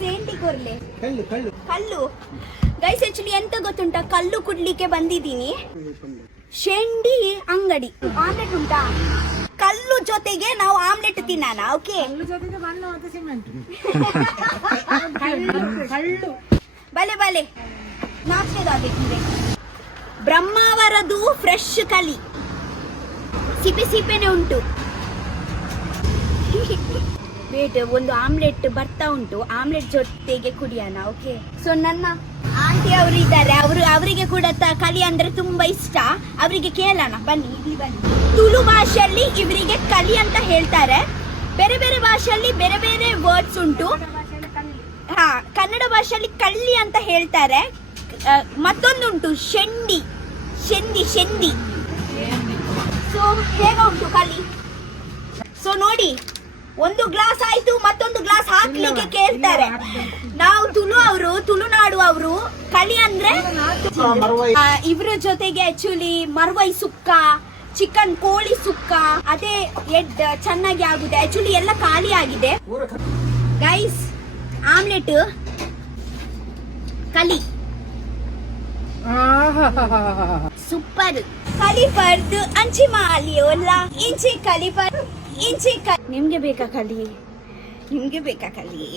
ಸೇಂಟಿ ಕೊರ್ಲೆ ಕಲ್ಲು ಕಲ್ಲು ಕಲ್ಲು. ಗೈಸ್ ಆಕ್ಚುಲಿ ಎಂತ ಗೊತ್ತುಂಟಾ, ಕಲ್ಲು ಕುಡ್ಲಿಕ್ಕೆ ಬಂದಿದ್ದೀನಿ. ಶೆಂಡಿ ಅಂಗಡಿ. ಆಮ್ಲೆಟ್ ಉಂಟಾ? ಕಲ್ಲು ಜೊತೆಗೆ ನಾವು ಆಮ್ಲೆಟ್ ತಿನ್ನೋಣ. ಓಕೆ, ಬಲೆ ಬಲೆ ನಾಷ್ಟದಾಗಬೇಕಿದೆ. ಬ್ರಹ್ಮಾವರದು ಫ್ರೆಶ್ ಕಲಿ, ಸಿಪೆ ಸಿಪೆನೆ ಉಂಟು. ವೇಟ್, ಒಂದು ಆಮ್ಲೆಟ್ ಬರ್ತಾ ಉಂಟು, ಆಮ್ಲೆಟ್ ಜೊತೆಗೆ ಕುಡಿಯೋಣ. ಓಕೆ, ಸೊ ನನ್ನ ಆಂಟಿ ಅವರು ಇದ್ದಾರೆ, ಅವರಿಗೆ ಕೂಡ ಕಲಿ ಅಂದ್ರೆ ತುಂಬಾ ಇಷ್ಟ. ಅವರಿಗೆ ಕೇಳೋಣ, ಬನ್ನಿ ಇಲ್ಲಿ ಬನ್ನಿ. ತುಳು ಭಾಷೆಯಲ್ಲಿ ಇವರಿಗೆ ಕಲಿ ಅಂತ ಹೇಳ್ತಾರೆ, ಬೇರೆ ಬೇರೆ ಭಾಷೆಯಲ್ಲಿ ಬೇರೆ ಬೇರೆ ವರ್ಡ್ಸ್ ಉಂಟು. ಹಾ, ಕನ್ನಡ ಭಾಷೆಯಲ್ಲಿ ಕಳ್ಳಿ ಅಂತ ಹೇಳ್ತಾರೆ. ಮತ್ತೊಂದುಂಟು ಶೆಂಡಿ, ಶೆಂದಿ ಶೆಂದಿ. ಸೊ ಹೇಗ ಉಂಟು ಕಲಿ? ಸೊ ನೋಡಿ, ಒಂದು ಗ್ಲಾಸ್ ಆಯ್ತು, ಮತ್ತೊಂದು ಗ್ಲಾಸ್ ಹಾಕ್ಲಿಕ್ಕೆ ಕೇಳ್ತಾರೆ. ನಾವು ತುಳುನಾಡು ಅವರು ಕಲಿ ಅಂದ್ರೆ ಇವ್ರ ಜೊತೆಗೆ ಆಕ್ಚುಲಿ ಮರ್ವೈ ಸುಕ್ಕ, ಚಿಕನ್ ಕೋಳಿ ಸುಕ್ಕ, ಅದೇ ಎಡ್ ಚೆನ್ನಾಗಿ ಆಗುತ್ತೆ. ಆಕ್ಚುಲಿ ಎಲ್ಲ ಖಾಲಿ ಆಗಿದೆ. ಗೈಸ್, ಆಮ್ಲೆಟ್ ಕಲಿ ಸೂಪರ್. ಕಲಿಪರ್ದು ಅಂಚಿ ಮಾಲಿಯೋಲ್ಲ ಇಂಚಿ ಕಲಿಪರ್ ಇಂಚಿ. ನಿಮ್ಗೆ ಬೇಕಾ ಕಲಿ? ನಿಮ್ಗೆ ಬೇಕಾ ಕಲಿ?